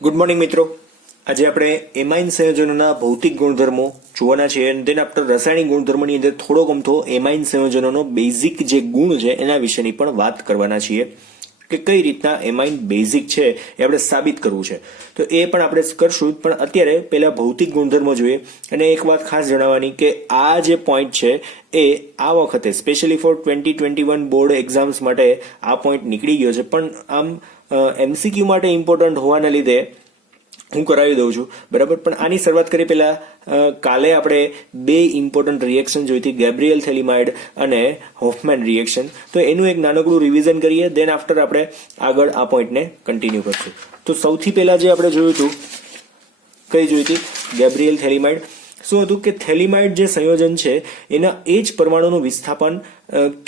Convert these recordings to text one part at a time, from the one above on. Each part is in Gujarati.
ગુડ મોર્નિંગ મિત્રો. આજે આપણે એમાઇન સંયોજનોના ભૌતિક ગુણધર્મો જોવાના છે અને તેના આફ્ટર રાસાયણિક ગુણધર્મોની અંદર થોડો ગમતો એમાઇન સંયોજનોનો બેઝિક જે ગુણ છે એના વિશેની પણ વાત કરવાના છીએ કે કઈ રીતના એમાઇન બેઝિક છે એ આપણે સાબિત કરવું છે. તો એ પણ આપણે કરશું, પણ અત્યારે પહેલા ભૌતિક ગુણધર્મો જોઈએ. અને એક વાત ખાસ જણાવવાની કે આ જે પોઈન્ટ છે એ આ વખતે સ્પેશિયલી ફોર 2021 બોર્ડ એક્ઝામ્સ માટે આ પોઈન્ટ નીકળી ગયો છે, પણ આમ એમસીક્યુ માટે ઇમ્પોર્ટન્ટ હોવાના લીધે હું કરાવી દઉં છું, બરાબર. પણ આની શરૂઆત કરી પહેલા કાલે આપણે બે ઇમ્પોર્ટન્ટ રિએક્શન જોઈ હતી, ગેબ્રિયલ થેલિમાઇડ અને હોફમેન રિએક્શન. તો એનું એક નાનકડું રિવિઝન કરીએ, દેન આફ્ટર આપણે આગળ આ પોઈન્ટને કન્ટિન્યુ કરશું. તો સૌથી પહેલા જે આપણે જોયું હતું, કઈ જોઈ હતી? ગેબ્રિયલ થેલિમાઇડ. શું હતું કે થેલિમાઇડ જે સંયોજન છે એના એ જ પરમાણુનું વિસ્થાપન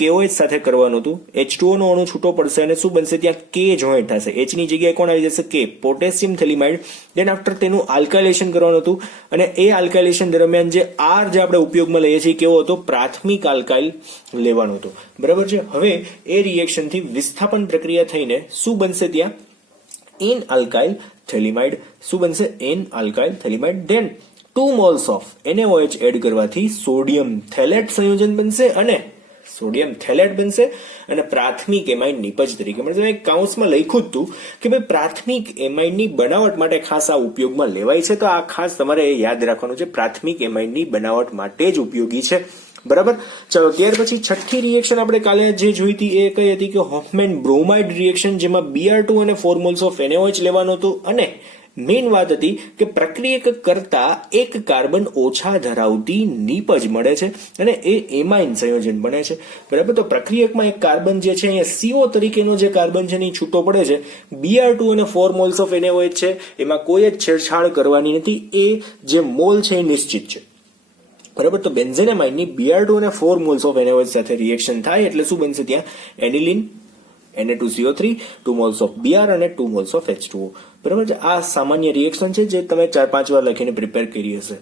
KOH સાથે કરવાનું હતું. H2O નો અણુ છૂટો પડશે અને શું બનશે? ત્યાં K જોઈન્ટ થશે. H ની જગ્યાએ કોણ આવી જશે? K, potassium phthalimide. Then after તેનું આલ્કાઇલેશન કરવાનું હતું અને એ આલ્કાઇલેશન દરમિયાન જે R જે આપણે ઉપયોગમાં લઈએ છીએ કેવો હતો? પ્રાથમિક આલ્કાઇલ લેવાનો હતો, બરાબર છે. હવે એ રિએક્શનથી વિસ્થાપન પ્રક્રિયા થઈને શું બનશે? ત્યાં N આલ્કાઇલ થેલિમાઇડ. શું બનશે? N alkyl phthalimide. Then 2 moles of NaOH add કરવાથી સોડિયમ થેલેટ સંયોજન બનશે અને સોડિયમ થેલેટ બનશે અને પ્રાથમિક એમાઇન નિપજ તરીકે મળશે. મેં કાઉન્સમાં લખ્યું હતું કે ભાઈ પ્રાથમિક એમાઇનની બનાવટ માટે ખાસ આ ઉપયોગમાં લેવાય છે, તો આ ખાસ તમારે યાદ રાખવાનું છે, પ્રાથમિક એમાઇનની બનાવટ માટે જ ઉપયોગી છે, બરાબર. ચલો, ત્યાર પછી છઠ્ઠી રિએક્શન આપણે કાલે જે જોઈ હતી એ કઈ હતી કે હોફમેન બ્રોમાઇડ રિએક્શન, જેમાં Br2 અને 4 moles ઓફ NaOH લેવાનું હતું અને મેઇન વાત હતી કે પ્રક્રિયક કરતા એક કાર્બન ઓછા ધરાવતી નીપજ મળે છે અને એ એમાઇન સંયોજન બને છે, બરાબર. તો પ્રક્રિયકમાં એક કાર્બન જે છે અહીંયા CO તરીકેનો જે કાર્બન છે એ છૂટો પડે છે. Br2 અને 4 moles ઓફ NaOH છે, એમાં કોઈ જ છેડછાડ કરવાની નથી, એ જે મોલ છે એ નિશ્ચિત છે, બરાબર. તો બેન્ઝેનેમાઇનની Br2 અને 4 moles ઓફ NaOH સાથે રિએક્શન થાય એટલે શું બનશે? ત્યાં aniline, Na2CO3, 2 moles of Br અને 2 moles ઓફ H2O, બરાબર છે. આ સામાન્ય રિએક્શન છે જે તમે 4-5 વાર લખીને પ્રિપેર કરી હશે,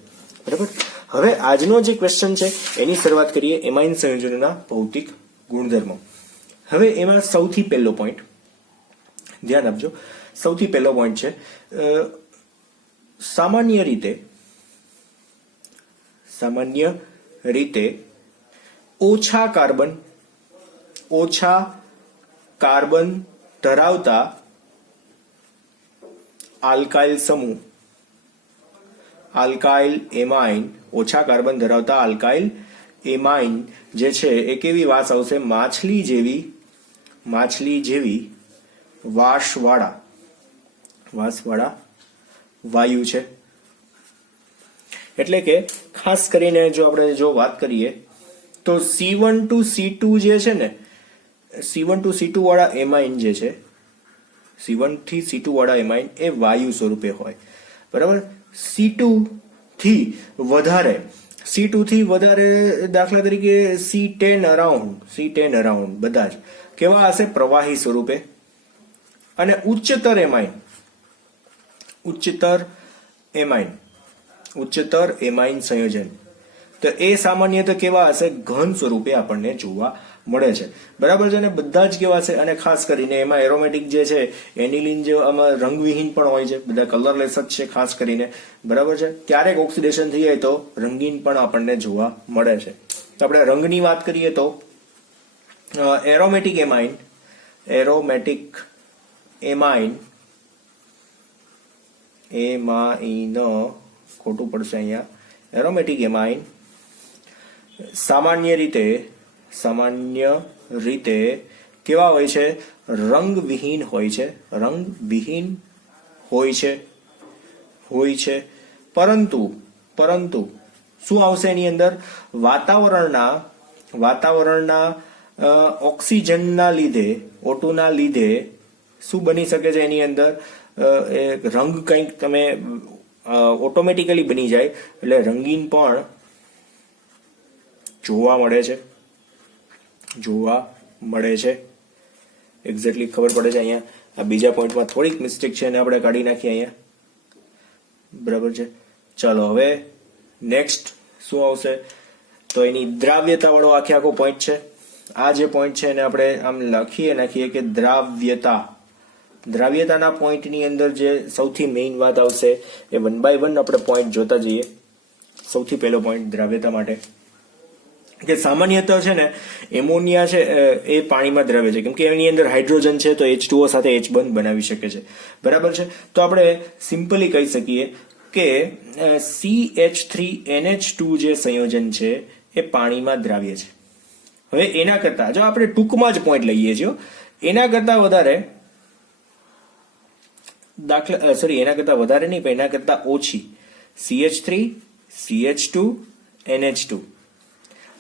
બરાબર. હવે આજનો જે ક્વેશ્ચન છે એની શરૂઆત કરીએ એમાઇન સંયોજનોના ભૌતિક ગુણધર્મો. હવે એમાં સૌથી પહેલો પોઈન્ટ ધ્યાન આપજો. સૌથી પહેલો પોઈન્ટ છે સામાન્ય રીતે ઓછા કાર્બન ધરાવતા આલ્કાઇલ સમૂહ, આલ્કાઇલ એમાઇન, ઓછા કાર્બન ધરાવતા આલ્કાઇલ એમાઇન જે છે એ કેવી વાસ આવશે? માછલી જેવી વાસવાળા વાયુ છે. એટલે કે ખાસ કરીને જો આપણે વાત કરીએ તો C1 to C2 જે છે ને, C1 to C2 વાળા એમાઇન જે છે, C1 થી C2 વાળા એમાઇન એ વાયુ સ્વરૂપે હોય, બરાબર. C2 થી વધારે દાખલા તરીકે C10 અરાઉન્ડ બધા જ કેવા હશે? પ્રવાહી સ્વરૂપે. અને ઉચ્ચતર એમાઇન સંયોજન તો એ સામાન્ય તો કેવા હશે? ઘન સ્વરૂપે આપણને જોવા મળે છે, બરાબર છે. અને બધા જ કેવા છે? અને ખાસ કરીને એમાં એરોમેટિક જે છે એનિલિન જે આમાં રંગવિહીન પણ હોય છે, બધા કલરલેસ જ છે ખાસ કરીને, બરાબર છે. ક્યારેક ઓક્સિડેશન થઈ જાય તો રંગીન પણ આપણને જોવા મળે છે. તો આપણે રંગની વાત કરીએ તો એરોમેટિક એમાઇન ખોટું પડશે અહીંયા. એરોમેટિક એમાઇન સામાન્ય રીતે કેવા હોય છે? રંગવિહીન હોય છે. પરંતુ શું આવશે એની અંદર? વાતાવરણના ઓક્સિજનના લીધે, O2 ના લીધે શું બની શકે છે એની અંદર? રંગ કંઈક તમે ઓટોમેટિકલી બની જાય એટલે રંગીન પણ જોવા મળે છે. એક્ઝેક્ટલી ખબર પડે છે અહીંયા. આ બીજા પોઈન્ટમાં થોડીક મિસ્ટેક છે અને આપણે કાઢી નાખીએ અહીંયા, બરાબર છે. ચાલો, હવે નેક્સ્ટ શું આવશે? તો એની દ્રાવ્યતા વાળો આખો પોઈન્ટ છે. આ જે પોઈન્ટ છે એને આપણે આમ નાખીએ કે દ્રાવ્યતા દ્રાવ્યતાના પોઈન્ટની અંદર જે સૌથી મેઇન વાત આવશે એ 1 by 1 આપણે પોઈન્ટ જોતા જઈએ. સૌથી પહેલો પોઈન્ટ દ્રાવ્યતા માટે કે સામાન્યતઃ છે ને એમોનિયા છે એ પાણીમાં દ્રાવ્ય છે, કેમ કે એની અંદર હાઇડ્રોજન છે તો H2O સાથે H બંધ બનાવી શકે છે. બરાબર છે. તો આપણે સિમ્પલી કહી શકીએ કે CH3NH2 જે સંયોજન છે એ પાણીમાં દ્રાવ્ય છે. હવે એના કરતા જો આપણે ટૂંકમાં જ પોઈન્ટ લઈએ છીએ, એના કરતા વધારે એના કરતા વધારે નહીં પણ એના કરતા ઓછી CH3 CH2 NH2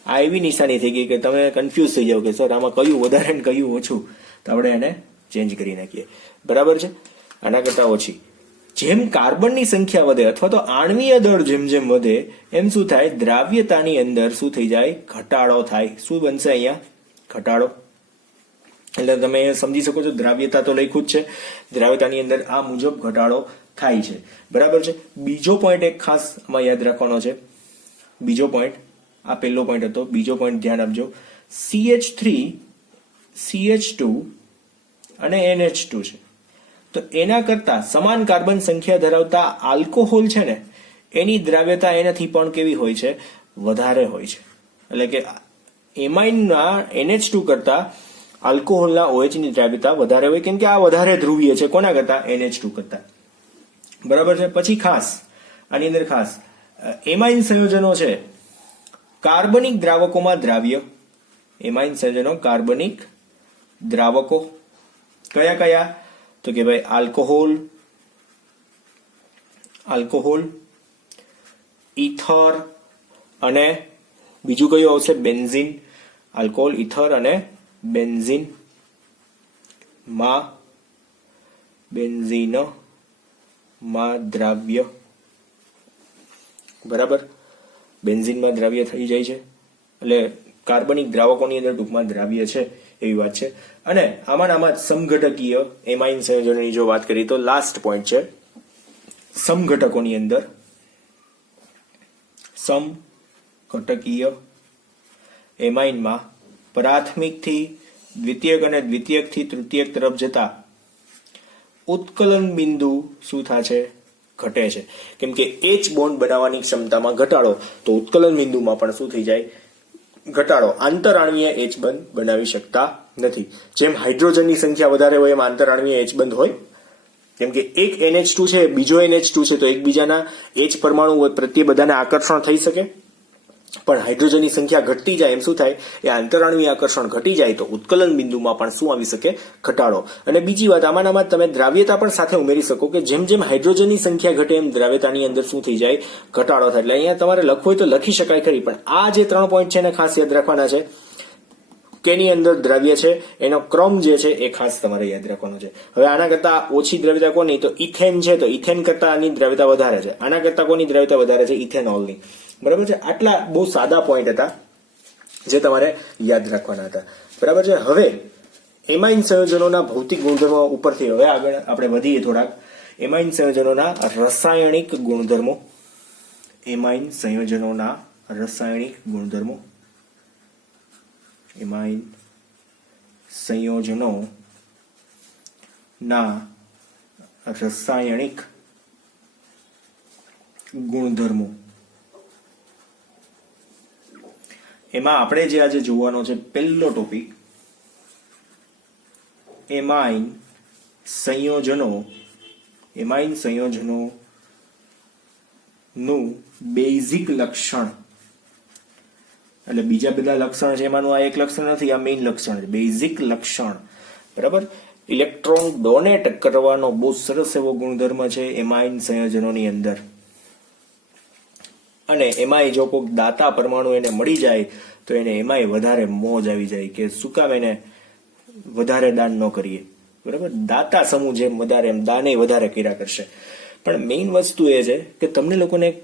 આ એવી નિશાની થઈ ગઈ કે તમે કન્ફ્યુઝ થઈ જાવ કે સર આમાં કયું વધારે ને કયું ઓછું, તો આપણે એને ચેન્જ કરી નાખીએ. બરાબર છે. આના કરતા ઓછી. જેમ કાર્બનની સંખ્યા વધે અથવા તો આણ્વીય દળ જેમ જેમ વધે એમ શું થાય, દ્રાવ્યતાની અંદર શું થઈ જાય, ઘટાડો થાય. શું બનશે અહીંયા? ઘટાડો. એટલે તમે સમજી શકો છો દ્રાવ્યતા તો લખ્યું જ છે, દ્રાવ્યતાની અંદર આ મુજબ ઘટાડો થાય છે. બરાબર છે. બીજો પોઈન્ટ એક ખાસ આમાં યાદ રાખવાનો છે. બીજો પોઈન્ટ, આ પહેલો પોઈન્ટ હતો, બીજો પોઈન્ટ ધ્યાન આપજો. CH3 CH2 અને NH2 છે, તો એના કરતા સમાન કાર્બન સંખ્યા ધરાવતા આલ્કોહોલ છે ને એની દ્રાવ્યતા એનાથી પણ કેવી હોય છે, વધારે હોય છે. એટલે કે એમાઇનના NH2 કરતા આલ્કોહોલના OH ની દ્રાવ્યતા વધારે હોય, કેમ કે આ વધારે ધ્રુવીય છે કોના કરતા, NH2 કરતા. બરાબર છે. પછી ખાસ આની અંદર ખાસ એમાઇન સંયોજનો છે કાર્બનિક દ્રાવકોમાં દ્રાવ્ય. એમાઇન સંયોજનો કાર્બનિક દ્રાવકો કયા કયા, તો કે ભાઈ આલ્કોહોલ, ઇથર અને બીજું કયું આવશે, બેન્ઝીન. આલ્કોહોલ, ઇથર અને બેન્ઝીન માં દ્રાવ્ય. બરાબર. બેન્ઝીનમાં દ્રાવ્ય થઈ જાય છે, એટલે કાર્બનિક દ્રાવકોની અંદર ટૂંકમાં દ્રાવ્ય છે એવી વાત છે. અને આમાં સમઘટકીય એમાઇન સંયોજનોની જો વાત કરીએ તો લાસ્ટ પોઈન્ટ છે સમઘટકોની અંદર. સમઘટકીય એમાઇનમાં પ્રાથમિકથી દ્વિતીયક અને દ્વિતીયકથી તૃતીયક તરફ જતા ઉત્કલન બિંદુ શું થાય છે, ઘટે છે. કેમ કે H બોન્ડ બનાવવાની ક્ષમતામાં ઘટાડો, તો ઉત્કલન બિંદુમાં પણ શું થઈ જાય, ઘટાડો. આંતરાણવીય H બંધ બનાવી શકતા નથી. જેમ હાઇડ્રોજનની સંખ્યા વધારે હોય એમ આંતરાણવીય H બંધ હોય, કેમ કે એક NH2 છે બીજો NH2 છે તો એકબીજાના H પરમાણુ પ્રત્યે બધાને આકર્ષણ થઈ શકે, પણ હાઇડ્રોજનની સંખ્યા ઘટતી જાય એમ શું થાય, એ આંતરાણવીય આકર્ષણ ઘટી જાય તો ઉત્કલન બિંદુમાં પણ શું આવી શકે, ઘટાડો. અને બીજી વાત આમાં તમે દ્રાવ્યતા પણ સાથે ઉમેરી શકો કે જેમ જેમ હાઇડ્રોજનની સંખ્યા ઘટે એમ દ્રાવ્યતાની અંદર શું થઈ જાય, ઘટાડો થાય. એટલે અહીંયા તમારે લખવું હોય તો લખી શકાય ખરી, પણ આ જે 3 પોઈન્ટ છે એને ખાસ યાદ રાખવાના છે. કેની અંદર દ્રવ્ય છે એનો ક્રમ જે છે એ ખાસ તમારે યાદ રાખવાનો છે. હવે આના કરતા ઓછી દ્રવ્યતા કોની, તો ઇથેન છે, તો ઇથેન કરતા આની દ્રવ્યતા વધારે છે. આના કરતા કોની દ્રવ્યતા વધારે છે, ઇથેનોલની. બરાબર છે. આટલા બહુ સાદા પોઈન્ટ હતા જે તમારે યાદ રાખવાના હતા. બરાબર છે. હવે એમાઇન સંયોજનોના ભૌતિક ગુણધર્મો ઉપરથી હવે આગળ આપણે વધીએ થોડાક. એમાઇન સંયોજનોના રાસાયણિક ગુણધર્મો. એમાઇન સંયોજનોના રાસાયણિક ગુણધર્મો. એમાઇન સંયોજનો ના રાસાયણિક ગુણધર્મો. એમાં આપણે જે આજે જોવાનો છે પહેલો ટોપિક, એમાઇન સંયોજનો. એમાઇન સંયોજનો નું બેઝિક લક્ષણ. એટલે બીજા બધા લક્ષણ છે એમાંનું આ એક લક્ષણ નથી, આ મેઇન લક્ષણ છે, બેઝિક લક્ષણ. બરાબર. ઇલેક્ટ્રોન ડોનેટ કરવાનો બહુ સરસ એવો ગુણધર્મ છે એમાઇન સંયોજનોની અંદર. અને એમાંય જો કોઈ દાતા પરમાણુ એને મળી જાય તો એને એમાંય વધારે મોજ આવી જાય કે શું કામ એને વધારે દાન ન કરીએ. બરાબર. દાતા સમૂહ જેમ વધારે એમ દાને વધારે કર્યા કરશે. પણ મેઇન વસ્તુ એ છે કે તમને લોકોને એક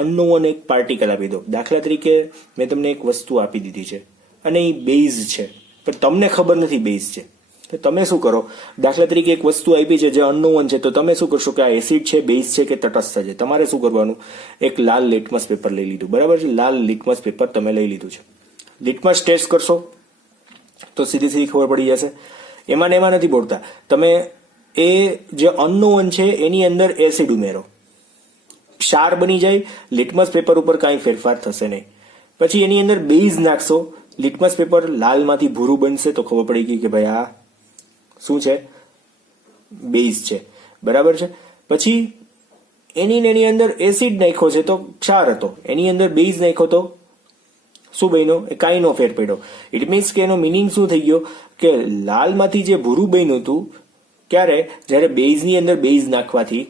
અનનોન એક પાર્ટિકલ આપી દો. દાખલા તરીકે મેં તમને એક વસ્તુ આપી દીધી છે અને એ બેઝ છે, પણ તમને ખબર નથી બેઝ છે, તો તમે શું કરો, દાખલા તરીકે એક વસ્તુ આપી છે જે અનનોન છે, તો તમે શું કરશો કે આ એસિડ છે, બેઝ છે કે તટસ્થ છે. તમારે શું કરવાનું, એક લાલ લિટમસ પેપર લઈ લીધું. બરાબર છે. લાલ લિટમસ પેપર તમે લઈ લીધું છે. લિટમસ ટેસ્ટ કરશો તો સીધી ખબર પડી જશે. એમાં ને એમાં નથી બોલતા. તમે એ જે અનનોન છે એની અંદર એસિડ ઉમેરો, ક્ષાર બની જાય, લિટમસ પેપર ઉપર કાંઈ ફેરફાર થશે નહીં. પછી એની અંદર બેઝ નાખશો, લિટમસ પેપર લાલમાંથી ભૂરું બનશે તો ખબર પડી ગઈ કે ભાઈ આ શું છે, બેઝ છે. બરાબર છે. પછી એની અંદર એસિડ નાખ્યો છે તો ક્ષાર હતો, એની અંદર બેઝ નાખ્યો તો શું બન્યો, એ કાંઈ નો ફેર પડ્યો. ઇટ મીન્સ કે એનો મિનિંગ શું થઈ ગયો કે લાલમાંથી જે ભૂરું બન્યું હતું ક્યારે, જ્યારે બેઝની અંદર બેઝ નાખવાથી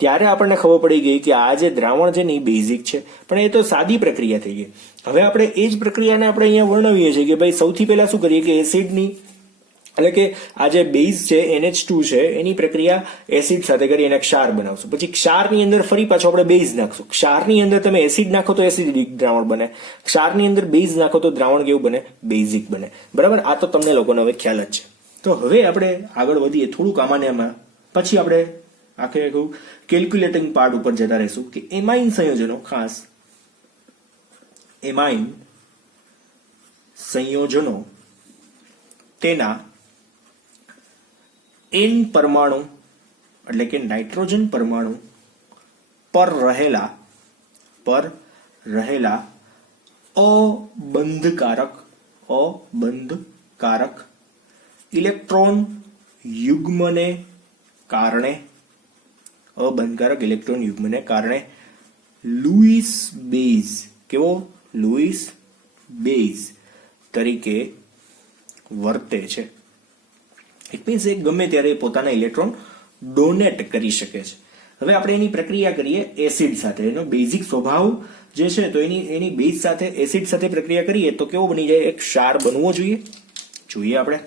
ત્યારે આપણને ખબર પડી ગઈ કે આ જે દ્રાવણ છે ને એ બેઝિક છે. પણ એ તો સાદી પ્રક્રિયા થઈ ગઈ. હવે આપણે એ જ પ્રક્રિયાને આપણે અહીંયા વર્ણવીએ છીએ કે ભાઈ સૌથી પહેલા શું કરીએ કે એસિડની એટલે કે આ જે બેઝ છે NH2 છે એની પ્રક્રિયા એસિડ સાથે કરી એને ક્ષાર બનાવશું. પછી ક્ષારની અંદર ફરી પાછો આપણે બેઝ નાખશું. ક્ષારની અંદર તમે એસિડ નાખો તો એસિડિક દ્રાવણ બને, ક્ષારની અંદર બેઝ નાખો તો દ્રાવણ કેવું બને, બેઝિક બને. બરાબર, આ તો તમને લોકોને હવે ખ્યાલ જ છે. તો હવે આપણે આગળ વધીએ થોડુંક આમાં, પછી આપણે આખે આખું કેલ્ક્યુલેટિંગ પાર્ટ ઉપર જતા રહીશું કે એમાઇન સંયોજનો, ખાસ એમાઇન સંયોજનો તેના N પરમાણુ એટલે કે નાઇટ્રોજન પરમાણુ પર રહેલા અબંધકારક ઇલેક્ટ્રોન યુગ્મને કારણે લુઈસ બેઝ, કેવો, લુઈસ બેઝ તરીકે વર્તે છે. ઇટ મીન્સ એ ગમે ત્યારે પોતાના ઇલેક્ટ્રોન ડોનેટ કરી શકે છે. હવે આપણે એની પ્રક્રિયા કરીએ એસિડ સાથે. એનો બેઝિક સ્વભાવ જે છે તો એની બેઝ સાથે એસિડ સાથે પ્રક્રિયા કરીએ તો કેવો બની જાય, એક ક્ષાર બનવો જોઈએ આપણે.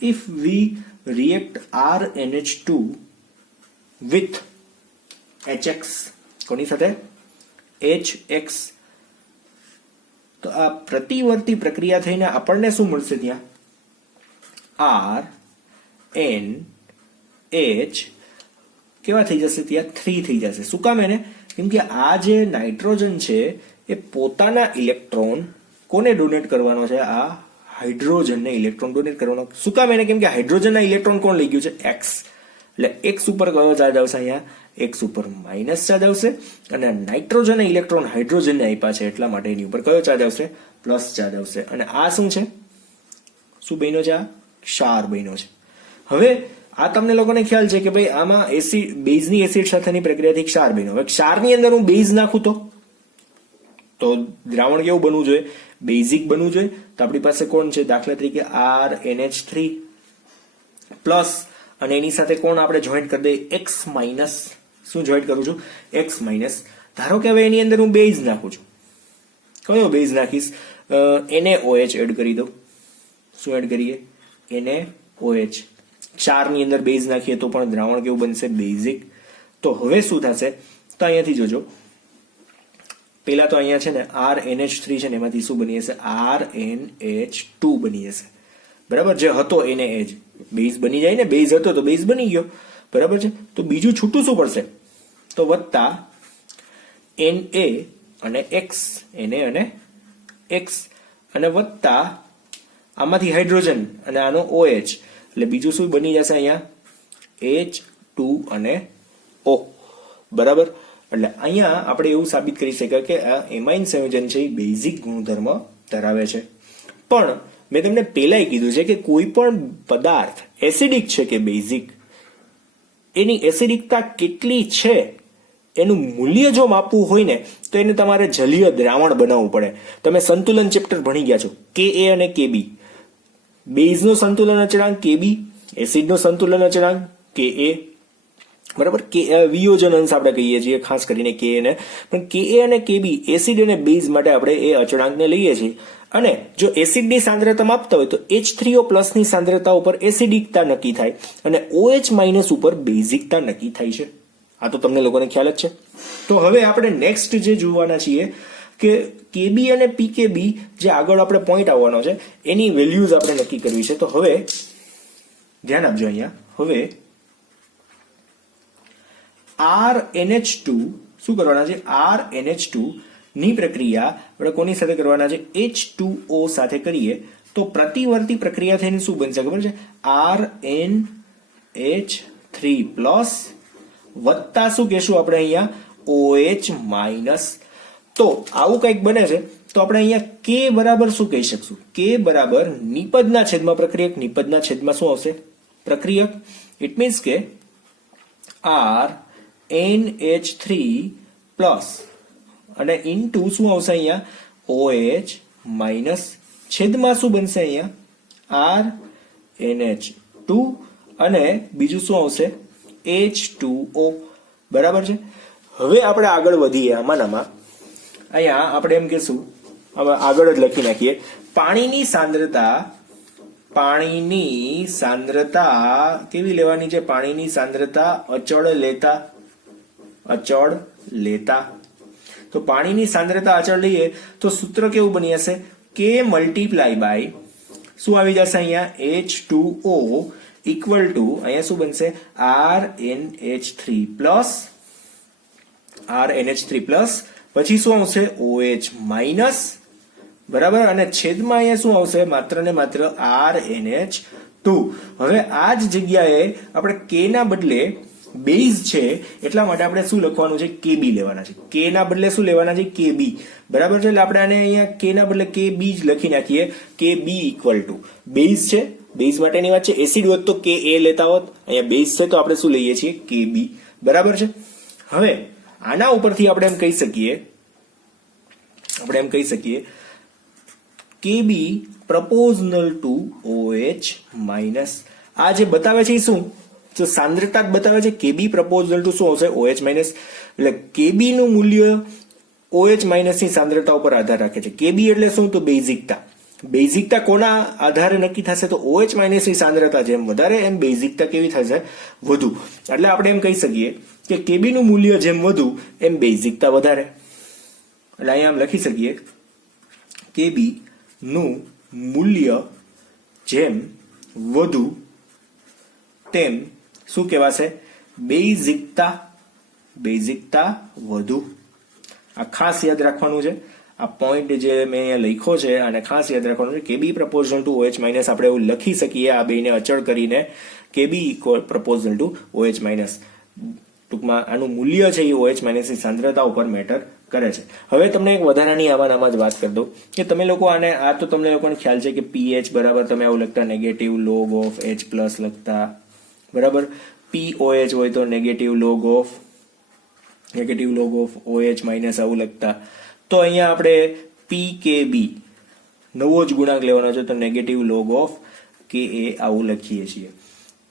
If V react RNH2 with HX, કોની સાથે, HX, તો આ પ્રતિવર્તી પ્રક્રિયા થઈને આપણને શું મળશે, ત્યાં RNH કેવા થઈ જશે, ત્યાં 3 થઈ જશે. શું કામ એને, કેમ કે આ જે નાઇટ્રોજન છે એ પોતાના ઇલેક્ટ્રોન કોને ડોનેટ કરવાનો છે, આ હાઇડ્રોજનને ઇલેક્ટ્રોન ડોનેટ કરવાનો. શું કામ એને, કેમ કે હાઇડ્રોજનના ઇલેક્ટ્રોન કોણ લઈ ગયું છે, X. એટલે X ઉપર કયો ચાર્જ આવશે, અહીંયા X ઉપર માઇનસ ચાર્જ આવશે, અને નાઇટ્રોજન ઇલેક્ટ્રોન હાઇડ્રોજનને આપ્યા છે એટલા માટે એની ઉપર કયો ચાર્જ આવશે, પ્લસ ચાર્જ આવશે. અને આ શું છે, શું બન્યો છે, આ ક્ષાર બન્યો છે. હવે આ તમને લોકોને ખ્યાલ છે કે ભાઈ આમાં એસિડ બેઝની એસિડ સાથેની પ્રક્રિયાથી ક્ષાર બન્યો. હવે ક્ષારની અંદર હું બેઝ નાખું તો દ્રાવણ કેવું બનવું જોઈએ, બેઝિક બનવું જોઈએ. તો આપણી પાસે કોણ છે, દાખલા તરીકે RNH3 પ્લસ, અને એની સાથે કોણ આપણે જોઈન્ટ કરી દઈએ, X માઇનસ. શું જોઈન્ટ કરું છું, X માઇનસ. ધારો કે હવે એની અંદર હું બેઝ નાખું છું, કયો બેઝ નાખીશ, NaOH એડ કરી દઉં. શું એડ કરીએ, NaOH. ક્ષારની અંદર બેઝ નાખીએ તો પણ દ્રાવણ કેવું બનશે, બેઝિક. તો હવે શું થશે, તો અહીંયાથી જોજો, પેલા તો અહીંયા છે ને RNH3 છે ને એમાંથી શું બની હશે, RNH2 બની હશે. બરાબર, જે હતો એને એ જ બેઝ બની જાય ને, બેઝ હતો તો બેઝ બની ગયો. બરાબર છે. તો બીજું છૂટું શું પડશે, તો વત્તા Na અને X, Na અને X, અને વત્તા આમાંથી હાઇડ્રોજન અને આનો OH, એટલે બીજું શું બની જશે અહીંયા, H2 અને O. બરાબર. એટલે અહીંયા આપણે એવું સાબિત કરી શકાય કે આ એમાઇન સંયોજન છે એ બેઝિક ગુણધર્મ ધરાવે છે. પણ મેં તમને પહેલાય કીધું છે કે કોઈ પણ પદાર્થ એસિડિક છે કે બેઝિક, એની એસિડિકતા કેટલી છે એનું મૂલ્ય જો માપવું હોય ને તો એને તમારે જલીય દ્રાવણ બનાવવું પડે. તમે સંતુલન ચેપ્ટર ભણી ગયા છો, Ka અને Kb. બેઝનો સંતુલન અચળાંક Kb, એસિડનો સંતુલન અચળાંક Ka. બરાબર, વિયોજન અંશ આપણે કહીએ છીએ ખાસ કરીને Ka ને. પણ Ka અને Kb એસિડ અને બેઝ માટે આપણે એ અચળાંકને લઈએ છીએ. અને જો એસિડની સાંદ્રતા માપતા હોય તો H3O ની સાંદ્રતા ઉપર એસિડિકતા નક્કી થાય અને OH માઇનસ ઉપર બેઝિકતા નક્કી થાય છે. આ તો તમને લોકોને ખ્યાલ જ છે. તો હવે આપણે નેક્સ્ટ જે જોવાના છીએ કે Kb અને Pkb જે આગળ આપણે પોઈન્ટ આવવાનો છે એની વેલ્યુઝ આપણે નક્કી કરવી છે. તો હવે ધ્યાન આપજો અહીંયા. હવે RNH2 શું કરવાના છે, RNH2 ની પ્રક્રિયા આપણે કોની સાથે કરવાના છે, H2O સાથે કરીએ તો પ્રતિવર્તી પ્રક્રિયા થઈને શું બનશે ખબર છે, NH3 પ્લસ વત્તા શું કહેશું આપણે અહીંયા OH માઇનસ. તો આવું કંઈક બને છે તો આપણે અહીંયા કે બરાબર શું કહી શકશું? કે બરાબર નિપજના છેદમાં પ્રક્રિયક. નિપજના છેદમાં શું આવશે? પ્રક્રિયક. ઇટ મીન્સ કે R NH3 પ્લસ અને ઇન્ટુ શું આવશે અહીંયા? OH minus. છેદમાં શું બનશે અહીંયા? R NH2 અને બીજું શું આવશે? H2O. બરાબર છે. હવે આપણે આગળ વધીએ આમાં. અહીંયા આપણે એમ કહેશું, હવે આગળ જ લખી નાખીએ. પાણીની સાંદ્રતા કેવી લેવાની છે? પાણીની સાંદ્રતા અચળ લેતા. તો પાણીની સાંદ્રતા અચળ લઈએ તો સૂત્ર કેવું બની જશે? K મલ્ટીપ્લાય બાય શું આવી જશે અહીંયા? H2O ઇક્વલ ટુ અહીંયા શું બનશે? RNH3 પ્લસ પછી શું આવશે? OH minus. બરાબર. અને છેદમાં અહીંયા શું આવશે? માત્ર ને માત્ર RNH2. હવે આ જ જગ્યાએ આપણે K ના બદલે બેઝ છે એટલા માટે આપણે શું લખવાનું છે? KB લેવાના છે. K ના બદલે શું લેવાના છે? KB. બરાબર છે. એટલે આપણે આને અહીંયા K ના બદલે KB જ લખી નાખીએ. KB ઇક્વલ ટુ બેઝ છે. બેઝ માટેની વાત છે. એસિડ હોત તો Ka લેતા હોત. અહીંયા બેઝ છે તો આપણે શું લઈએ છીએ? KB. બરાબર છે. હવે આના ઉપરથી આપણે એમ કહી શકીએ KB પ્રપોઝનલ ટુ OH માઇનસ. આ જે બતાવે છે એ શું? તો સાંદ્રતા જ બતાવે છે. KB પ્રપોઝનલ ટુ શું આવશે? OH minus. એટલે KB નું મૂલ્ય OH માઇનસ ની સાંદ્રતા ઉપર આધાર રાખે છે. KB એટલે શું? તો બેઝિકતા. બેઝિકતા કોના આધારે નક્કી થશે? તો OH માઇનસ ની સાંદ્રતા જેમ વધારે એમ બેઝિકતા કેવી થશે? વધુ. એટલે આપણે એમ કહી શકીએ કે KB નું મૂલ્ય જેમ વધુ એમ બેઝિકતા વધારે. એટલે અહીંયા આમ લખી શકીએ KB નું મૂલ્ય જેમ વધુ તેમ શું કહેવાશે? બેઝિકતા વધુ. આ ખાસ યાદ રાખવાનું છે. આ પોઈન્ટ જે મેં અહીંયા લખ્યો છે અને ખાસ યાદ રાખવાનું છે. KB પ્રપોઝનલ ટુ OH માઇનસ આપણે એવું લખી શકીએ આ બેને અચળ કરીને. KB પ્રપોઝનલ two OH minus. ટૂંકમાં આનું મૂલ્ય છે એ OH માઇનસ ની સાંદ્રતા ઉપર મેટર કરે છે. હવે તમને એક વધારાની આમાં જ વાત કરી દઉં કે તમે લોકો આને આ તો તમને લોકોને ખ્યાલ છે કે pH બરાબર તમે આવું લખતા negative log of H plus લખતા. બરાબર. POH હોય તો negative log of OH minus આવું લખતા. તો અહીંયા આપણે PKB નવો જ ગુણાંક લેવાનો છે તો નેગેટિવ લોગ ઓફ KA આવું લખીએ છીએ.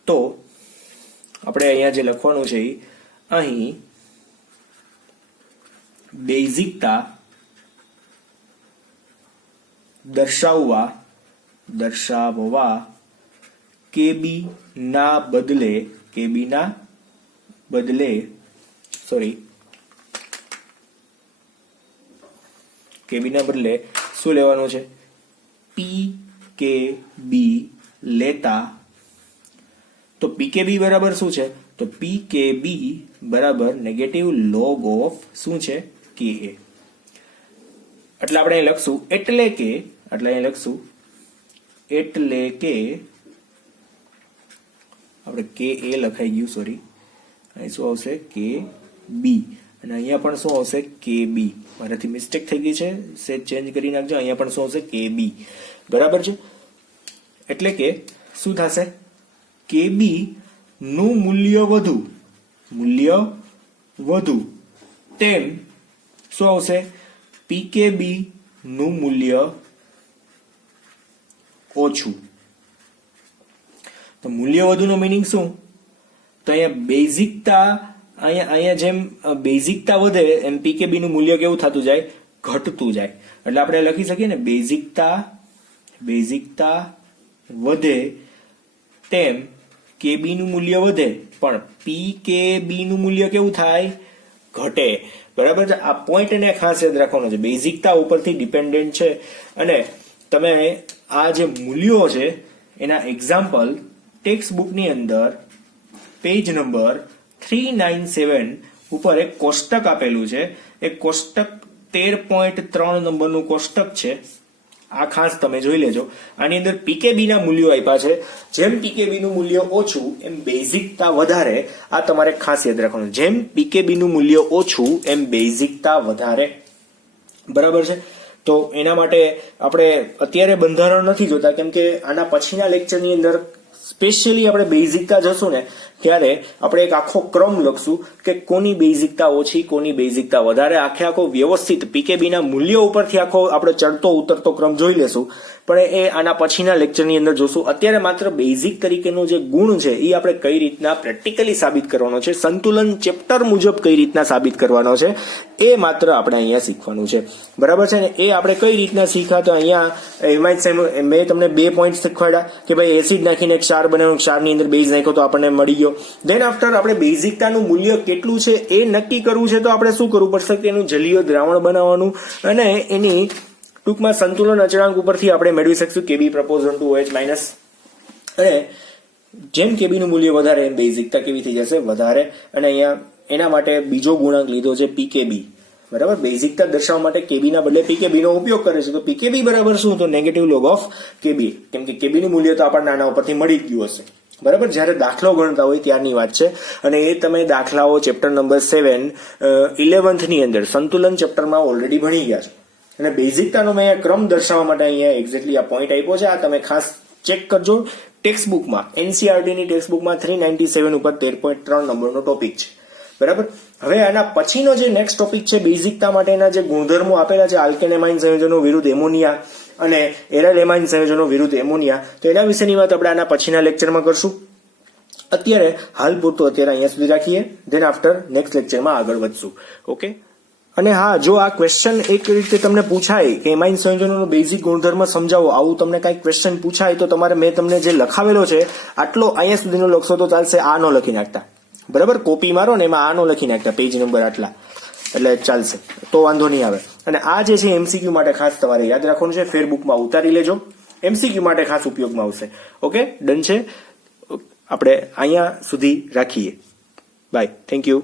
તો આપણે અહીંયા જે લખવાનું છે અહીં બેઝિકતા દર્શાવવા KB ના બદલે શું લેવાનું છે? PKB લેતા. તો PKB બરાબર શું છે? તો PKB બરાબર નેગેટિવ લોગ ઓફ શું છે? KA. એટલે આપણે અહીં લખશું એટલે કે આપણે KA લખાઈ ગયું, સોરી. અહીં શું આવશે? KB. અને અહીંયા પણ શું આવશે? KB. મારાથી મિસ્ટેક થઈ ગઈ છે, સેજ ચેન્જ કરી નાખજો. અહીંયા પણ શું આવશે? KB. બરાબર છે. એટલે કે શું થશે? KB નું મૂલ્ય વધુ તેમ શું આવશે? PKB નું મૂલ્ય ઓછું. તો મૂલ્ય વધુ નો મીનિંગ શું? તો અહીંયા બેઝિકતા અહીંયા જેમ બેઝિકતા વધે એમ PKB નું મૂલ્ય કેવું થતું જાય? ઘટતું જાય. એટલે આપણે લખી શકીએ ને બેઝિકતા વધે તેમ KB નું મૂલ્ય વધે પણ PKB નું મૂલ્ય કેવું થાય? ઘટે. બરાબર છે. આ પોઈન્ટને ખાસ યાદ રાખવાનો છે. બેઝિકતા ઉપરથી ડિપેન્ડન્ટ છે અને તમે આ જે મૂલ્યો છે એના એક્ઝામ્પલ ટેક્સ્ટ બુકની અંદર પેજ નંબર 397 ઉપર એક કોષ્ટક આપેલું છે. એ કોષ્ટક 13.3 નંબરનું કોષ્ટક છે. આ ખાસ તમે જોઈ લેજો. આની અંદર પીકેબી ના મૂલ્યો આપ્યા છે. જેમ પીકેબી નું મૂલ્ય ઓછું એમ બેઝિકતા વધારે. આ તમારે ખાસ યાદ રાખવાનું. જેમ પીકેબી નું મૂલ્ય ઓછું એમ બેઝિકતા વધારે. બરાબર છે. તો એના માટે આપણે અત્યારે બંધારણ નથી જોતા, કેમ કે આના પછીના લેક્ચરની અંદર સ્પેશિયલી આપણે બેઝિકતા જશું ને ત્યારે આપણે એક આખો ક્રમ લખશું કે કોની બેઝિકતા ઓછી, કોની બેઝિકતા વધારે. આખો વ્યવસ્થિત પીકેબી ના મૂલ્યો ઉપરથી આખો આપણે ચડતો ઉતરતો ક્રમ જોઈ લેશું, પણ એ આના પછીના લેક્ચરની અંદર જોશું. અત્યારે માત્ર બેઝિક તરીકેનો જે ગુણ છે એ આપણે કઈ રીતના પ્રેક્ટિકલી સાબિત કરવાનો છે, સંતુલન ચેપ્ટર મુજબ કઈ રીતના સાબિત કરવાનો છે, એ માત્ર આપણે અહીંયા શીખવાનું છે. બરાબર છે ને. એ આપણે કઈ રીતના શીખ્યા તો અહીંયા મેં તમને 2 પોઈન્ટ શીખવાડ્યા કે ભાઈ એસિડ નાખીને એક ક્ષાર બનાવ્યો, ક્ષારની અંદર બેઝ નાખ્યો તો આપણને મળી ગયો. દેન આફ્ટર આપણે બેઝિકતાનું મૂલ્ય કેટલું છે એ નક્કી કરવું છે તો આપણે શું કરવું પડશે કે એનું જલીય દ્રાવણ બનાવવાનું અને એની ટૂંકમાં સંતુલન અચળાંક ઉપરથી આપણે મેળવી શકશું કેબી પ્રપોઝન ટુ OH માઇનસ. અને જેમ કેબી નું મૂલ્ય વધારે એમ બેઝિકતા કેવી થઈ જશે વધારે. અને અહીંયા એના માટે બીજો ગુણાંક લીધો છે પીકેબી. બરાબર. બેઝિકતા દર્શાવવા માટે કેબી ના બદલે પીકેબી નો ઉપયોગ કરે છે. તો પીકેબી બરાબર શું? તો નેગેટિવ લોગ ઓફ કેબી. કેમ કે કેબી નું મૂલ્ય તો આપણને આના ઉપરથી મળી જ ગયું હશે. બરાબર. જ્યારે દાખલો ગણતા હોય ત્યારની વાત છે. અને એ તમે દાખલાઓ ચેપ્ટર નંબર 7 11th ની અંદર સંતુલન ચેપ્ટરમાં ઓલરેડી ભણી ગયા છો. અને બેઝિકતાનો મેં ક્રમ દર્શાવવા માટે અહીંયા એક્ઝેક્ટલી આ પોઈન્ટ આપ્યો છે. આ તમે ખાસ ચેક કરજો. ટેક્સ્ટ બુકમાં એનસીઆરટી ની ટેક્સ્ટ બુકમાં 397 ઉપર 13.3 નંબરનો ટોપિક છે. બરાબર. હવે આના પછીનો જે નેક્સ્ટ ટોપિક છે બેઝિકતા માટેના જે ગુણધર્મો આપેલા છે આલ્કેન એમાઇન સંયોજનો વિરુદ્ધ એમોનિયા અને એરાઇલ એમાઇન સંયોજનો વિરુદ્ધ એમોનિયા, તો એના વિશેની વાત આપણે આના પછીના લેક્ચરમાં કરશું. અત્યારે હાલ પૂરતું અત્યારે અહીંયા સુધી રાખીએ. ધેન આફ્ટર નેક્સ્ટ લેક્ચરમાં આગળ વધશું. ઓકે. અને હા, જો આ ક્વેશ્ચન એક રીતે તમને પૂછાય કે એમાઇન સંયોજનોનો બેઝિક ગુણધર્મ સમજાવો, આવું તમને કઈ ક્વેશ્ચન પૂછાય તો તમારે મેં તમને જે લખાવેલો છે આટલો અહીંયા સુધીનો લખશો તો ચાલશે. આ નો લખી નાખતા. બરાબર. કોપી મારો ને એમાં આનો લખી નાખતા પેજ નંબર આટલા, એટલે ચાલશે, તો વાંધો નહીં આવે. અને આ જે છે એમસીક્યુ માટે ખાસ તમારે યાદ રાખવાનું છે. ફેરબુકમાં ઉતારી લેજો. એમસીક્યુ માટે ખાસ ઉપયોગમાં આવશે. ઓકે, ડન છે. આપણે અહીંયા સુધી રાખીએ. બાય. Thank you.